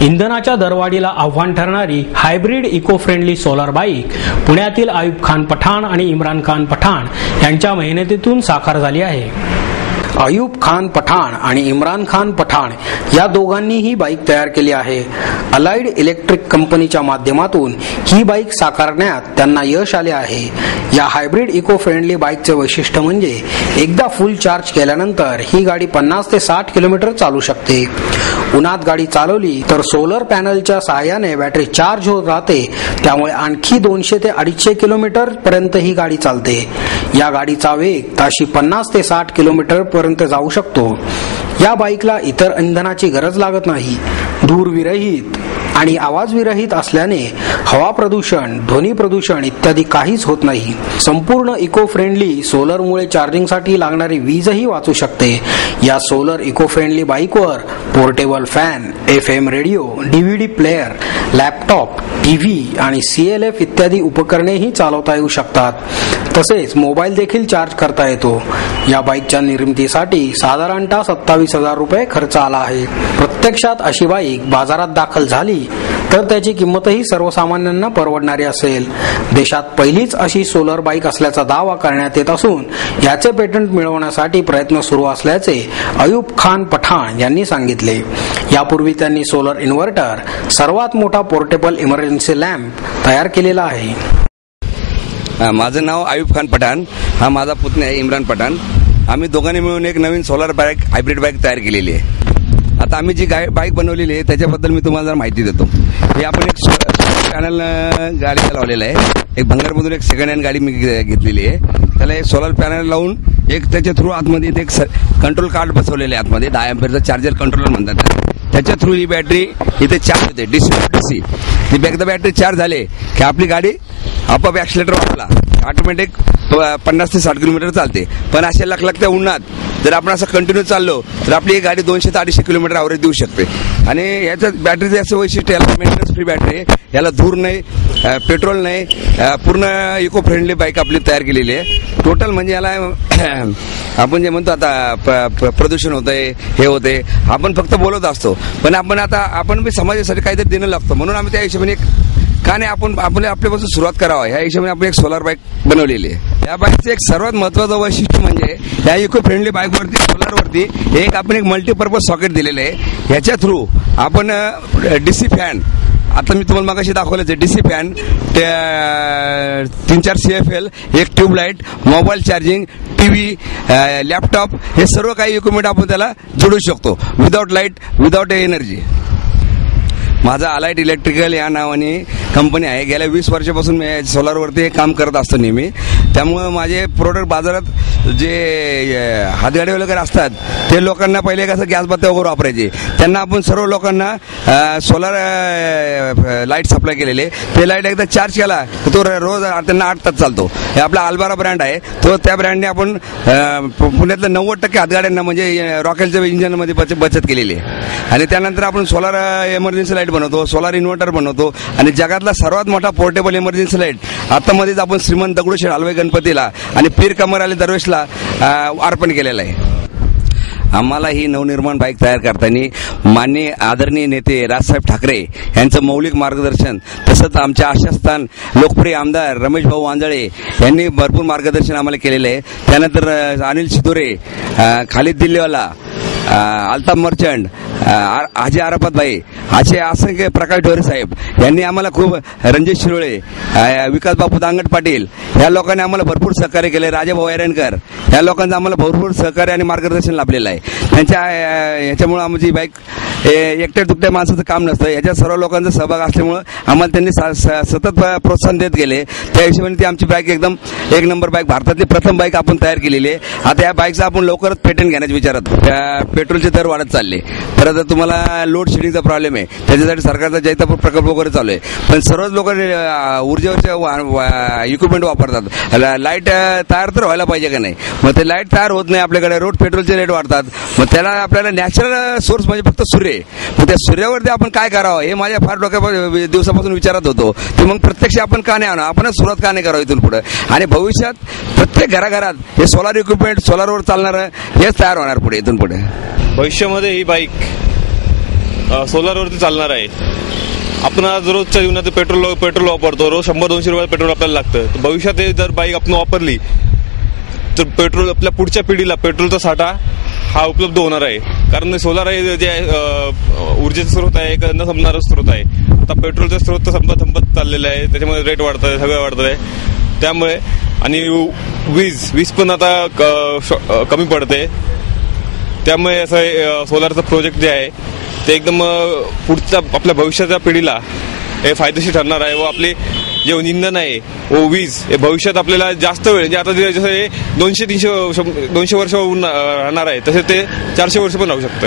इंधनाच्या दरवाढीला आव्हान ठरणारी hybrid eco friendly solar bike पुण्यातील आयुब खान पठाण आणि इम्रान खान पठाण यांच्या मेहनतीतून साकार झाली आहे. अयूब खान पठाण आणि इम्रान खान पठाण या दोघांनी ही बाईक तयार केली आहे. अलाइड इलेक्ट्रिक कंपनीच्या माध्यमातून ही बाईक साकारण्यात त्यांना यश आले आहे. या हायब्रिड इको फ्रेंडली बाईकचे वैशिष्ट्य म्हणजे एकदा फुल चार्ज केल्यानंतर ही गाडी 50 ते 60 किलोमीटर चालू शकते. उन्हात गाडी चालवली तर सोलर पॅनलच्या सहाय्याने बॅटरी चार्ज होत राहते, त्यामुळे आणखी 200 ते 250 किलोमीटर पर्यंत ही गाडी चालते. या गाडीचा वेग ताशी 50 ते 60 किलोमीटर पर्यंत जाऊ शकतो. या बाईकला इतर इंधनाची गरज लागत नाही. धूरविरहित आणि आवाज विरहित असल्याने हवा प्रदूषण, ध्वनी प्रदूषण इत्यादी काहीच होत नाही. संपूर्ण इको फ्रेंडली सोलरमुळे चार्जिंगसाठी लागणारी वीजही वाचू शकते. या सोलर इको फ्रेंडली बाईकवर portable fan, FM radio, DVD player, laptop, TV आणि CLF इत्यादी उपकरणेही चालवता येऊ शकतात. तसेच मोबाईल देखील चार्ज करता येतो. या बाईकच्या निर्मितीसाठी साधारणतः 27,000 रुपये खर्च आला आहे. प्रत्यक्षात अशी बाईक बाजारात दाखल झाली तर त्याची किंमतही सर्वसामान्यांना परवडणारी असेल. देशात पहिलीच अशी सोलर बाईक असल्याचा दावा करण्यात येत असून याचे पेटंट मिळवण्यासाठी प्रयत्न सुरू असल्याचे अयूब खान पठाण यांनी सांगितले. यापूर्वी त्यांनी सोलर इन्व्हर्टर, सर्वात मोठा पोर्टेबल इमर्जन्सी लॅम्प तयार केलेला आहे. माझं नाव अयूब खान पठाण, हा माझा पुतण्या आहे इम्रान पठाण. आम्ही दोघांनी मिळून एक नवीन सोलर बाईक, हायब्रिड बाईक तयार केलेली आहे. आता आम्ही जी बाईक बनवलेली आहे त्याच्याबद्दल मी तुम्हाला जरा माहिती देतो. हे आपण एक सोलर पॅनल गाडीला लावलेलं आहे. एक भंगारमधून एक सेकंड हँड गाडी मी घेतलेली आहे. त्याला एक सोलर पॅनल लावून एक त्याच्या थ्रू आतमध्ये एक कंट्रोल कार्ड बसवलेले आहे. आतमध्ये 10 अँपिअरचा चार्जर कंट्रोलर म्हणतात. त्याच्या थ्रू ही बॅटरी इथे चार्ज होते, DC. ती एकदा बॅटरी चार्ज झाले की आपली गाडी आपोआप ॲक्सिलेटर वापरला ऑटोमॅटिक 50 ते 60 किलोमीटर चालते. पण अशा लखलखत्या उन्हात जर आपण असं कंटिन्यू चाललो तर आपली ही गाडी 200 ते 250 किलोमीटर ॲव्हरेज देऊ शकते. आणि याचं बॅटरीचं असं वैशिष्ट्य, याला मेंटेनन्स फ्री बॅटरी आहे. याला धूर नाही, पेट्रोल नाही, पूर्ण इको फ्रेंडली बाईक आपली तयार केलेली आहे. टोटल म्हणजे याला आपण जे म्हणतो आता प्रदूषण होतंय, हे होते, आपण फक्त बोलत असतो. पण आपण बी समाजासाठी काहीतरी देणं लागतो. म्हणून आम्ही त्या हिशोबाने का नाही आपण आपल्यापासून सुरुवात करावं ह्या हिशोबाने आपण एक सोलर बाईक बनवलेली आहे. या बाईकचं एक सर्वात महत्त्वाचं वैशिष्ट्य म्हणजे या इको फ्रेंडली बाईकवरती, सोलरवरती आपण एक मल्टीपर्पज सॉकेट दिलेलं आहे. याच्या थ्रू आपण DC फॅन, आता मी तुम्हाला मगाशी दाखवलंच आहे, DC फॅन, 3-4 CFL, एक tubelight, mobile charging, TV, laptop, हे सर्व काही इक्विपमेंट आपण त्याला जोडू शकतो विदाउट लाईट, विदाउट एनर्जी. माझा अलाइड इलेक्ट्रिकल या नावाने कंपनी आहे. गेल्या 20 वर्षापासून मी सोलारवरती काम करत असतो नेहमी. त्यामुळे माझे प्रोडक्ट बाजारात जे हातगाडी वगैरे असतात ते लोकांना पहिले कसं गॅस बत्त्या वगैरे वापरायचे, त्यांना आपण सर्व लोकांना सोलार लाईट सप्लाय केलेले. ते लाईट एकदा चार्ज केला तो रोज त्यांना 8 तास चालतो. हे आपला अल्बारा ब्रँड आहे. तो त्या ब्रँडने आपण पुण्यातल्या 90% हातगाड्यांना म्हणजे रॉकेलच्या इंजिनमध्ये बचत केलेली आहे. आणि त्यानंतर आपण सोलार इमर्जन्सी लाईट बनवतो, सोलार इन्व्हर्टर बनवतो. आणि जगातला सर्वात मोठा पोर्टेबल इमर्जन्सी लाईट आतामध्येच आपण श्रीमंत दगडूशेठ हलवाई गणपतीला आणि पीर कमर अली दरवेशला अर्पण केलेलं आहे. आम्हाला ही नवनिर्माण बाईक तयार करताना माननीय आदरणीय नेते राजसाहेब ठाकरे यांचं मौलिक मार्गदर्शन, तसंच आमच्या आशास्थान लोकप्रिय आमदार रमेश भाऊ आंधळे यांनी भरपूर मार्गदर्शन आम्हाला केलेलं आहे. त्यानंतर अनिल शिदोरे, खालिद दिल्लीवाला, अल्ताफ मर्चंट, हाजी आराफत भाई, असे असंख्य प्रकाश ढोरे साहेब यांनी आम्हाला खूप, रणजित शिरोळे, विकास बापू दांगट पाटील या लोकांनी आम्हाला भरपूर सहकार्य केले. राजाभाऊ ऐरणकर या लोकांचं आम्हाला भरपूर सहकार्य आणि मार्गदर्शन लाभलेलं आहे. याच्यामुळे आमची बाईक एकट्या दुकट्या माणसाचं काम नसतं. याच्यात सर्व लोकांचा सहभाग असल्यामुळं आम्हाला त्यांनी सतत प्रोत्साहन देत गेले. त्या हिशोबाने ती आमची बाईक एकदम एक नंबर बाईक, भारतातली प्रथम बाईक आपण तयार केलेली आहे. आता या बाईकचा आपण लवकरच पेटंट घेण्याच्या विचारात. पेट्रोलचे दर वाढत चालले, परत तुम्हाला लोड शेडिंगचा प्रॉब्लेम आहे, त्याच्यासाठी सरकारचा जैतापूर प्रकल्प वगैरे चालू आहे. पण सर्वच लोक ऊर्जेवरचे इक्विपमेंट वापरतात. लाईट तयार तर व्हायला पाहिजे का नाही, मग ते लाईट तयार होत नाही आपल्याकडे. रोड पेट्रोलचे रेट वाढतात. मग त्याला आपल्याला नॅचरल सोर्स म्हणजे फक्त सूर्य. मग त्या सूर्यावरती आपण काय करावं हे माझ्या फार डोक्या दिवसापासून विचारत होतो. ते मग प्रत्यक्ष आपण का नाही आणू, आपणच सुरुवात का नाही करावं इथून पुढे. आणि भविष्यात प्रत्येक घराघरात हे सोलार इक्विपमेंट, सोलारवर चालणारं हेच तयार होणार पुढे, इथून पुढे भविष्यामध्ये. ही बाईक सोलारवरती चालणार आहे. आपण आज रोजच्या जीवनात पेट्रोल वापरतो, रोज 100-200 रुपये पेट्रोल आपल्याला लागतं. तर भविष्यात जर बाईक आपण वापरली तर पेट्रोल आपल्या पुढच्या पिढीला पेट्रोलचा साठा हा उपलब्ध होणार आहे. कारण सोलार हे जे ऊर्जेचा स्रोत आहे, एक न संपणारा स्रोत आहे. आता पेट्रोलचा स्रोत तर संपत चाललेला आहे, त्याच्यामुळे रेट वाढत आहे, सगळं वाढत आहे. त्यामुळे आणि वीज पण आता कमी पडते. त्यामुळे असं सोलारचा प्रोजेक्ट जे आहे ते एकदम पुढच्या आपल्या भविष्याच्या पिढीला हे फायदेशीर ठरणार आहे. व आपले जे इंधन आहे व वीज हे भविष्यात आपल्याला जास्त वेळ, म्हणजे आता जसं हे 200-300 वर्ष राहणार आहे तसे ते 400 वर्ष पण राहू शकतं.